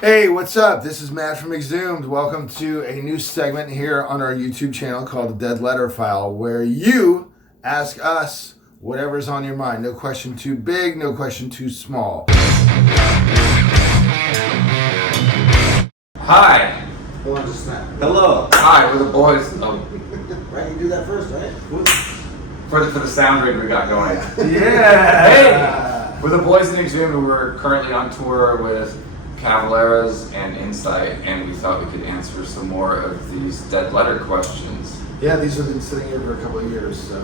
Hey, what's up? This is Matt from Exhumed. Welcome to a new segment here on our YouTube channel called The Dead Letter File, where you ask us whatever's on your mind. No question too big, no question too small. Hi. Hold on just a second. Hello. Hi, we're the boys. Right, you do that first, right? For the sound rig we got going. Yeah! Hey! We're the boys in Exhumed, and we're currently on tour with Cavaleras and Insight, and we thought we could answer some more of these dead letter questions. Yeah, these have been sitting here for a couple of years, so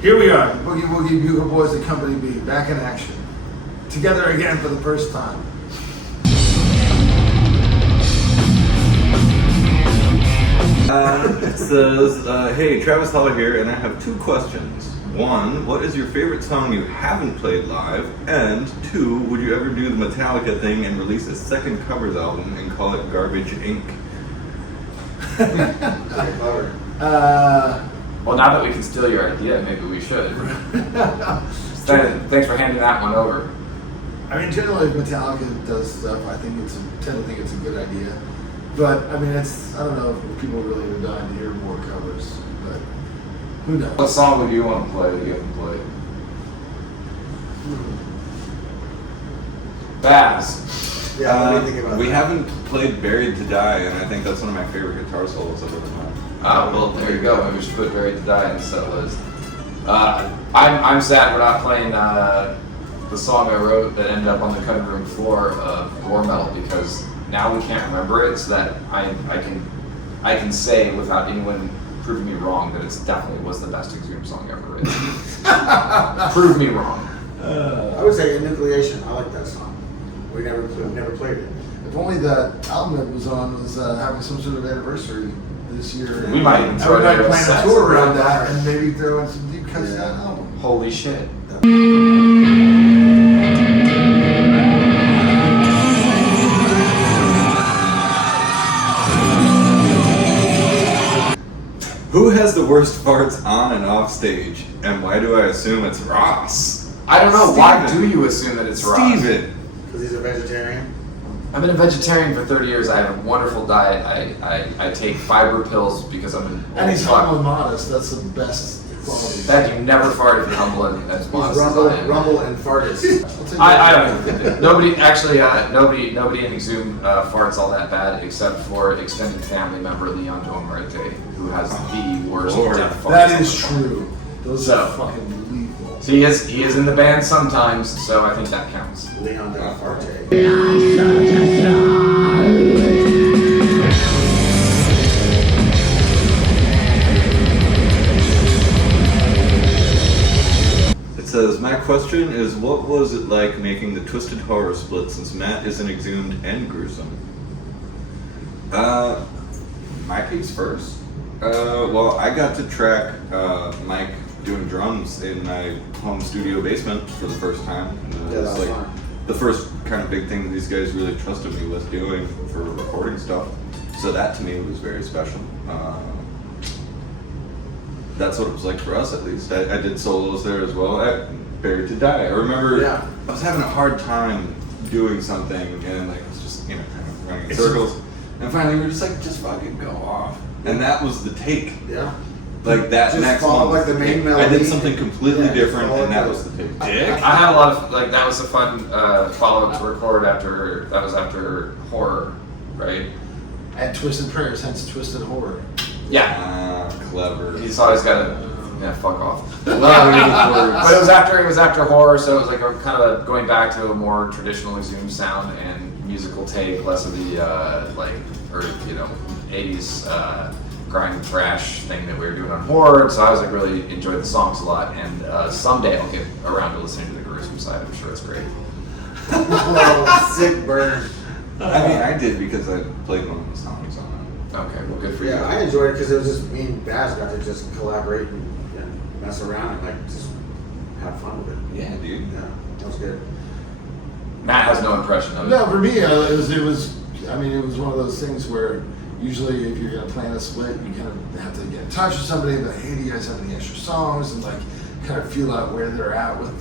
here we are, Boogie Woogie Bugle Boys and Company B, back in action. Together again for the first time. It says, hey, Travis Holler here, and I have two questions. One, what is your favorite song you haven't played live? And two, would you ever do the Metallica thing and release a second covers album and call it Garbage Inc.? Well, now that we can steal your idea, maybe we should. Thanks for handing that one over. I mean, generally, if Metallica does stuff, I tend to think it's a good idea. But, I mean, I don't know if people really are dying to hear more covers, but who knows? What song would you want to play that you haven't played? Baz. Yeah, what do you think about We that? haven't played Buried to Die, and I think that's one of my favorite guitar solos I've ever done. Well, there you go. Maybe we should put Buried to Die in the set list. I'm sad we're not playing the song I wrote that ended up on the cutting room floor of Gore Metal, because now we can't remember it, so that I can say without anyone proving me wrong that it definitely was the best Exhumed song ever written. Prove me wrong. I would say Enucleation. I like that song. We never played it. If only that album it was on was having some sort of anniversary this year. We might even throw we might it in plan sets a tour around around that and maybe throw in some deep cuts to that album. Holy shit. Who has the worst farts on and off stage? And why do I assume it's Ross? I don't know. Why Steven. do you assume that it's Ross? Steven! Because he's a vegetarian. I've been a vegetarian for 30 years. I have a wonderful diet. I take fiber pills because I'm an And he's old fuck. humble and modest. That's the best quality. That you never fart if you're humble and as He's modest as I am. rumble and fartus. I don't. Nobody in Exhumed farts all that bad, except for extended family member Leon Domerete, who has the worst Lord. death farts. That is true. Those So- are fucking lethal. So he is in the band sometimes, so I think that counts. Leon Del Farte. It says, my question is, what was it like making the Twisted Horror split since Matt is an Exhumed and Gruesome? My piece first. Well, I got to track Mike doing drums in my home studio basement for the first time. And Yeah, it that was was like fun. the first kind of big thing that these guys really trusted me with doing for recording stuff. So that to me was very special. That's what it was like for us, at least. I did solos there as well. Buried to Die. I remember I was having a hard time doing something, and like it was just kind of running in circles. And finally, we were just like, just fucking go off. And that was the take. Yeah. Like that Just next follow, month, like, the main I melody. did something completely Yeah, just different, follow and that it. was the take. Dick. I had a lot of that was a fun follow-up to record after horror, right? And Twisted Prayers, hence Twisted Horror. Yeah. Clever. He's always got to fuck off. But it was after horror, so it was like a kind of going back to a more traditional Exhumed sound and musical take, less of the 80s grind thrash thing that we were doing on horror. So I was like really enjoyed the songs a lot, and someday I'll get around to listening to the gruesome side. I'm sure it's great. Well, sick burn. I mean, I did because I played one of the songs on Okay, well, good for you. Yeah, I enjoyed it because it was just me and Baz got to just collaborate and mess around and like just have fun with it. it. Yeah, dude. Yeah, that was good. Matt has no impression of it. No, for me, it was one of those things where usually if you're going to plan a split, you kind of have to get in touch with somebody and be like, hey, do you guys have any extra songs? And like kind of feel out where they're at with,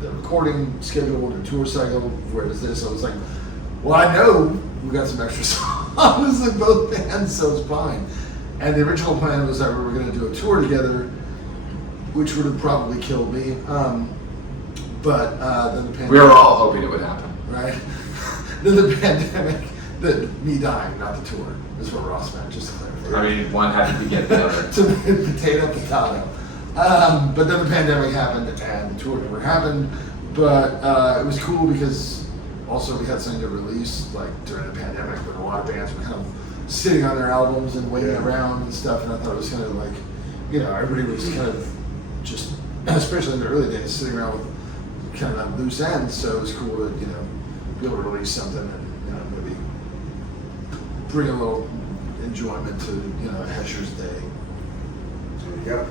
the recording schedule, their tour cycle, where is this? So it was like, well, I know we got some extra songs in both bands, so it's fine. And the original plan was that we were going to do a tour together, which would have probably killed me. But then the pandemic. We were all hoping it would happen. Right? Then the pandemic, me dying, not the tour, is what Ross meant, just to clarify. I mean, one had to beget the other. Potato. But then the pandemic happened and the tour never happened. But it was cool because also we had something to release like during the pandemic when a lot of bands were kind of sitting on their albums and waiting around and stuff. And I thought it was kind of like, everybody was kind of just, especially in the early days, sitting around with kind of that loose ends. So it was cool to, be able to release something and, maybe bring a little enjoyment to, Hesher's Day. There you go.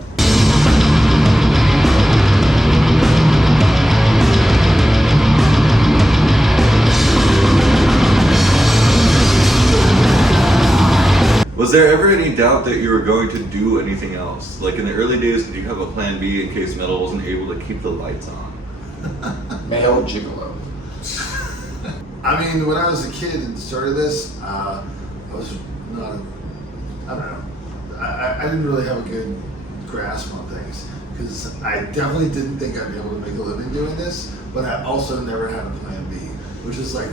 Was there ever any doubt that you were going to do anything else? Like in the early days, did you have a plan B in case metal wasn't able to keep the lights on? Male gigolo. I mean, when I was a kid and started this, I was not, I don't know, I didn't really have a good grasp on things because I definitely didn't think I'd be able to make a living doing this, but I also never had a plan B, which is like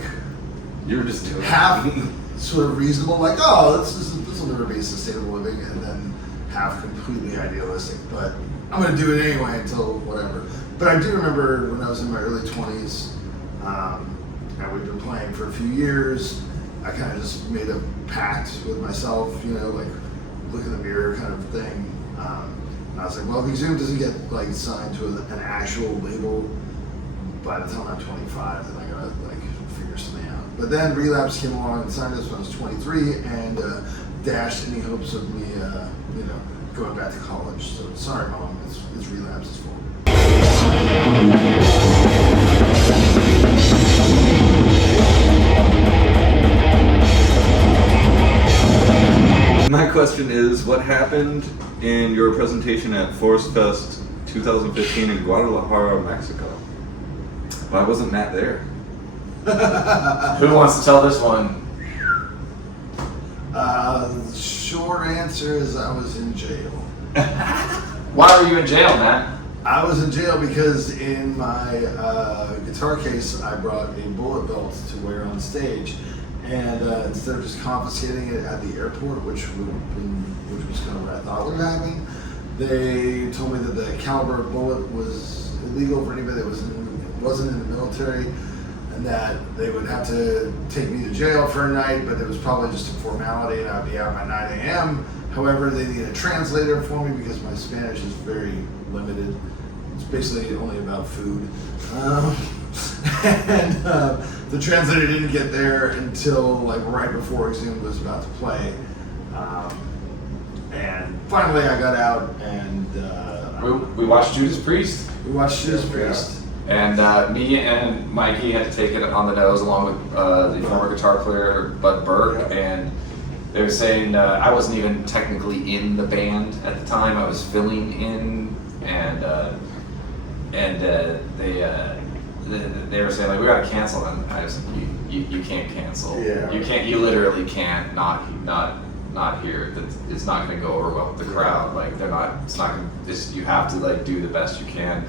You were just doing half sort of reasonable, like, oh, this will never be a sustainable living, and then half completely idealistic, but I'm going to do it anyway until whatever. But I do remember when I was in my early 20s, and we'd been playing for a few years, I kind of just made a pact with myself, like look in the mirror kind of thing. And I was like, well, if Exhumed doesn't get like signed to an actual label by the time I'm 25, then I gotta like figure something out. But then Relapse came along and signed us when I was 23 and dashed any hopes of me, going back to college. So sorry, Mom, it's Relapse's fault. My question is, what happened in your presentation at Forest Fest 2015 in Guadalajara, Mexico? Why wasn't Matt there? Who wants to tell this one? Short answer is I was in jail. Why were you in jail, Matt? I was in jail because in my guitar case I brought a bullet belt to wear on stage, and instead of just confiscating it at the airport, which was kind of what I thought would happen, they told me that the caliber of bullet was illegal for anybody that wasn't in the military, and that they would have to take me to jail for a night, but it was probably just a formality and I'd be out by 9 a.m. However, they need a translator for me because my Spanish is very limited. It's basically only about food. And the translator didn't get there until like right before Exhumed was about to play. And finally I got out and We watched Judas Priest. we watched Judas Priest. And me and Mikey had to take it on the nose along with the former guitar player Bud Burke, and they were saying I wasn't even technically in the band at the time. I was filling in, and they were saying like we gotta cancel them. I was like, you can't cancel. Yeah. You can't. You literally can't not hear that. It's not gonna go over well with the crowd. Like they're not. It's not gonna. You have to like do the best you can.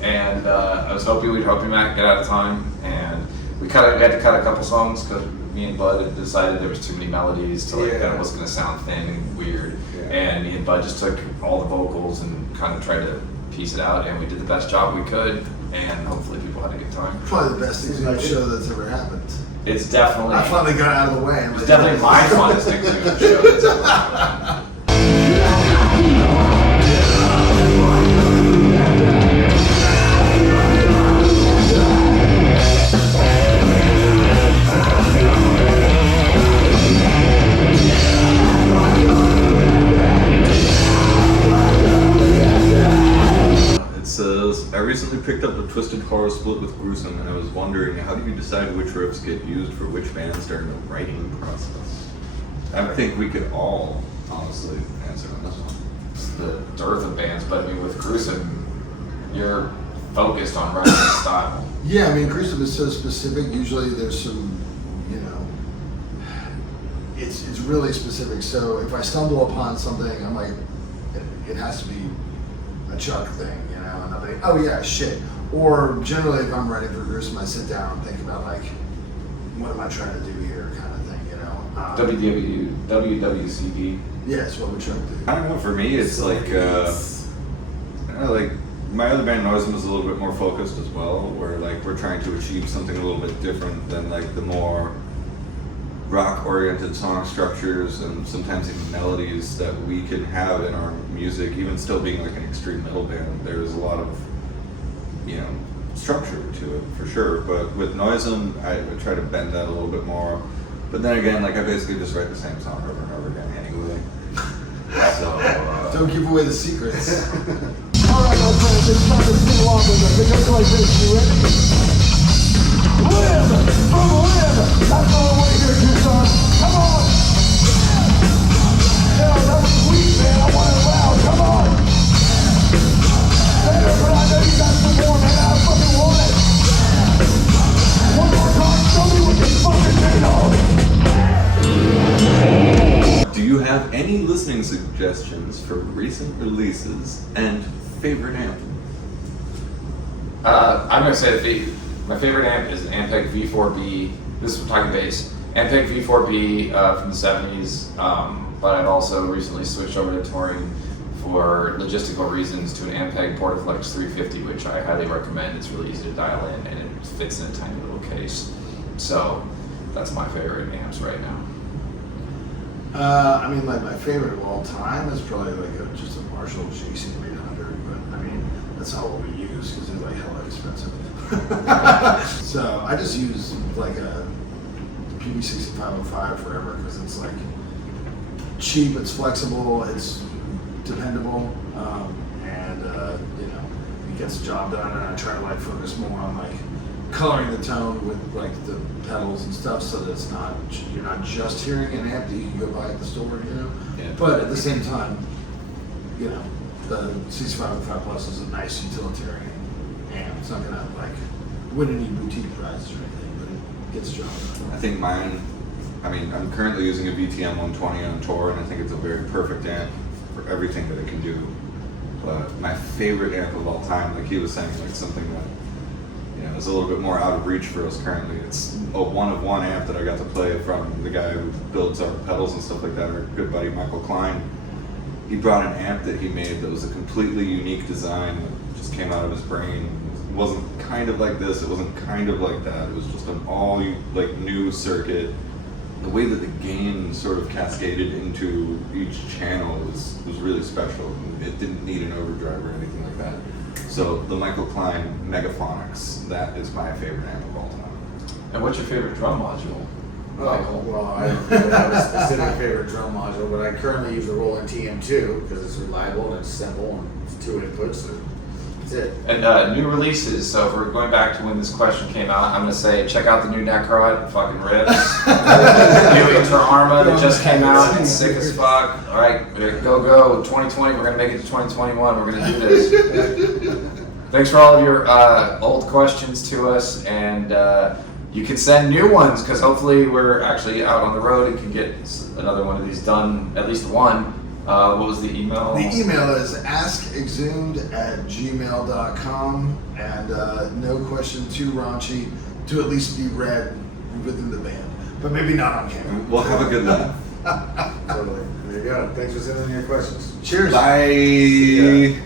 And I was hoping we'd help you Matt get out of time, and we had to cut a couple songs because me and Bud had decided there was too many melodies to like that it was gonna sound thin and weird. Yeah. And me and Bud just took all the vocals and kind of tried to piece it out, and we did the best job we could, and hopefully people had a good time. Probably the best Exhumed show that's ever happened. It's definitely. I finally got out of the way. It's definitely my funnest Exhumed show that's ever happened. I recently picked up the Twisted Horror split with Gruesome, and I was wondering, how do you decide which riffs get used for which bands during the writing process? I think we could all honestly answer on this one. It's the dearth of bands, but I mean, with Gruesome, you're focused on writing style. Yeah, I mean, Gruesome is so specific. Usually there's some, it's really specific. So if I stumble upon something, I'm like, it has to be a Chuck thing, you know, and I'll be, oh yeah, shit. Or generally, if I'm writing for Gruesome, I sit down and think about like, what am I trying to do here, kind of thing, you know. WWCD. Yes, what would Chuck do? I don't know. For me, it's like, I don't know, like my other band, Noisem, is a little bit more focused as well. Where like we're trying to achieve something a little bit different than like the more rock-oriented song structures and sometimes even melodies that we can have in our music. Even still being like an extreme metal band, there's a lot of, you know, structure to it for sure. But with Noisem, I try to bend that a little bit more. But then again, like I basically just write the same song over and over again anyway. So Don't give away the secrets. Alright, my friends, it's time to sing along with us. It goes like this, you ready? Live! From live! That's all I want to hear, too, son. Come on! Yeah, that was sweet, man. I want it loud. Come on! Better, but I know you got some more, man. I fucking want it. One more time, show me what you fucking made of. do you have any listening suggestions for recent releases and favorite amp? I'm gonna say my favorite amp is an Ampeg V4B. This is talking bass. Ampeg V4B from the 70s, but I've also recently switched over to touring for logistical reasons to an Ampeg Portaflex 350, which I highly recommend. It's really easy to dial in and it fits in a tiny little case. So that's my favorite amps right now. I mean, like my favorite of all time is probably like just a Marshall JC300, but I mean, that's not what we use because they're like hella expensive. So I just use like a PV6505 forever because it's like cheap, it's flexible, it's dependable, and you know, it gets the job done. And I try to like focus more on like coloring the tone with like the pedals and stuff, so that it's not, you're not just hearing an amp that you can go buy at the store, you know. Yeah. But at the same time, you know, the 6505 Plus is a nice utilitarian amp. It's not gonna like win any boutique prizes or anything, but it gets the job done. I think mine, I mean, I'm currently using a VTM 120 on tour, and I think it's a very perfect amp for everything that it can do. But my favorite amp of all time, like he was saying, like something that, you know, is a little bit more out of reach for us currently. It's a one-of-one amp that I got to play from the guy who builds our pedals and stuff like that, our good buddy Michael Klein. He brought an amp that he made that was a completely unique design that just came out of his brain. It wasn't kind of like this, it wasn't kind of like that. It was just an all like new circuit. The way that the gain sort of cascaded into each channel was really special. It didn't need an overdrive or anything like that. So the Michael Klein Megaphonics, that is my favorite amp of all time. And what's your favorite drum module? Oh, well, I don't really have a specific favorite drum module, but I currently use the Roland TM2 because it's reliable and it's simple and it's 2 inputs. So that's it. And new releases. So if we're going back to when this question came out, I'm gonna say check out the new Necrod. Fucking rips. New Inter Arma that just came out. It's sick as fuck. All right, go 2020. We're gonna make it to 2021. We're gonna do this. Thanks for all of your old questions to us, and you can send new ones because hopefully we're actually out on the road and can get another one of these done, at least one. What was the email? The email is askexhumed@gmail.com, and no question too raunchy to at least be read within the band, but maybe not on camera. We'll have a good laugh. Totally. There you go. Thanks for sending in your questions. Cheers. Bye.